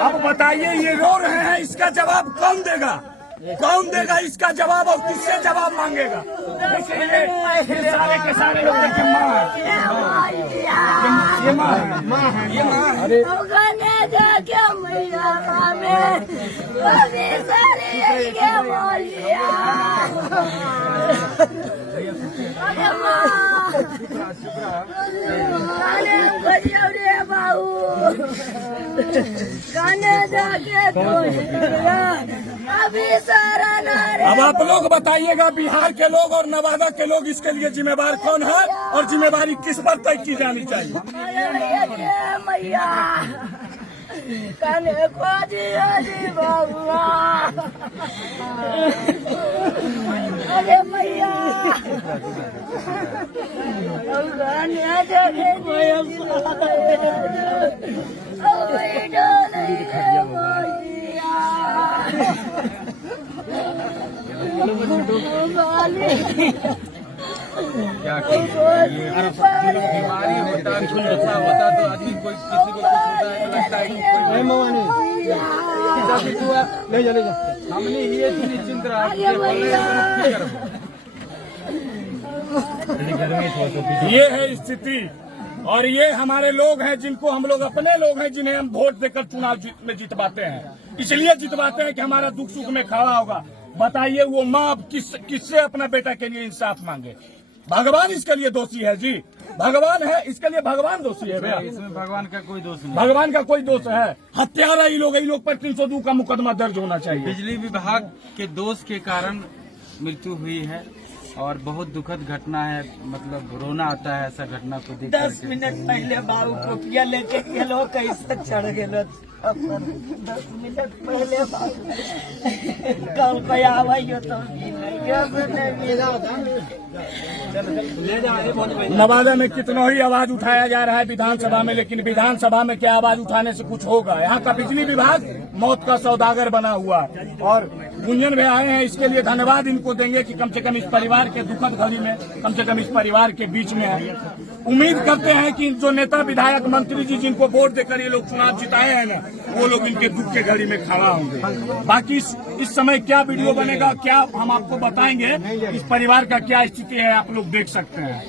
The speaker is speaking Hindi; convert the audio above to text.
अब बताइए, ये रो रहे हैं, इसका जवाब कौन देगा? कौन देगा इसका जवाब और किससे जवाब मांगेगा? इसलिए ये सारे के सारे लोग देखिए, माँ है, ये माँ है, ये माँ है। अरे अब आप लोग बताइएगा, बिहार के लोग और नवादा के लोग इसके लिए जिम्मेवार कौन है और जिम्मेवारी किस पर तय की जानी चाहिए? अरे मैया क्या बीमारी होता है, कुछ ऐसा होता तो आदमी कोई किसी को कुछ होता है लगता है ले जा हमने ये निश्चिंत रहा। ये है स्थिति, और ये हमारे लोग हैं जिनको हम लोग अपने लोग हैं, जिन्हें हम वोट देकर चुनाव में जितवाते हैं। इसलिए जितवाते हैं कि हमारा दुख सुख में खड़ा होगा। बताइए, वो माँ किससे अपना बेटा के लिए इंसाफ मांगे? भगवान इसके लिए दोषी है जी, भगवान है इसके लिए, भगवान दोषी है भैया। इसमें भगवान का कोई दोष नहीं, भगवान का कोई दोष है? हत्यारा ये लोग पर 302 का मुकदमा दर्ज होना चाहिए। बिजली विभाग के दोष के कारण मृत्यु हुई है और बहुत दुखद घटना है। मतलब रोना आता है ऐसा घटना को देख। 10 मिनट पहले बाबू को पिया लेके गेलो, कैसे चढ़ गेलो। 10 मिनट पहले कल कोई आवाइयो तो नवादा में कितना ही आवाज उठाया जा रहा है विधानसभा में, लेकिन विधानसभा में क्या आवाज उठाने से कुछ होगा? यहाँ का बिजली विभाग मौत का सौदागर बना हुआ, और गुंजन भी आए हैं। इसके लिए धन्यवाद इनको देंगे कि कम से कम इस परिवार के दुखद घड़ी में कम से कम इस परिवार के बीच में है। उम्मीद करते हैं कि जो नेता विधायक मंत्री जी जिनको वोट देकर ये लोग चुनाव जिताए हैं ना, वो लोग इनके दुख के घड़ी में खड़ा होंगे। बाकी इस समय क्या वीडियो बनेगा, क्या हम आपको बताएंगे। इस परिवार का क्या स्थिति है आप लोग देख सकते हैं।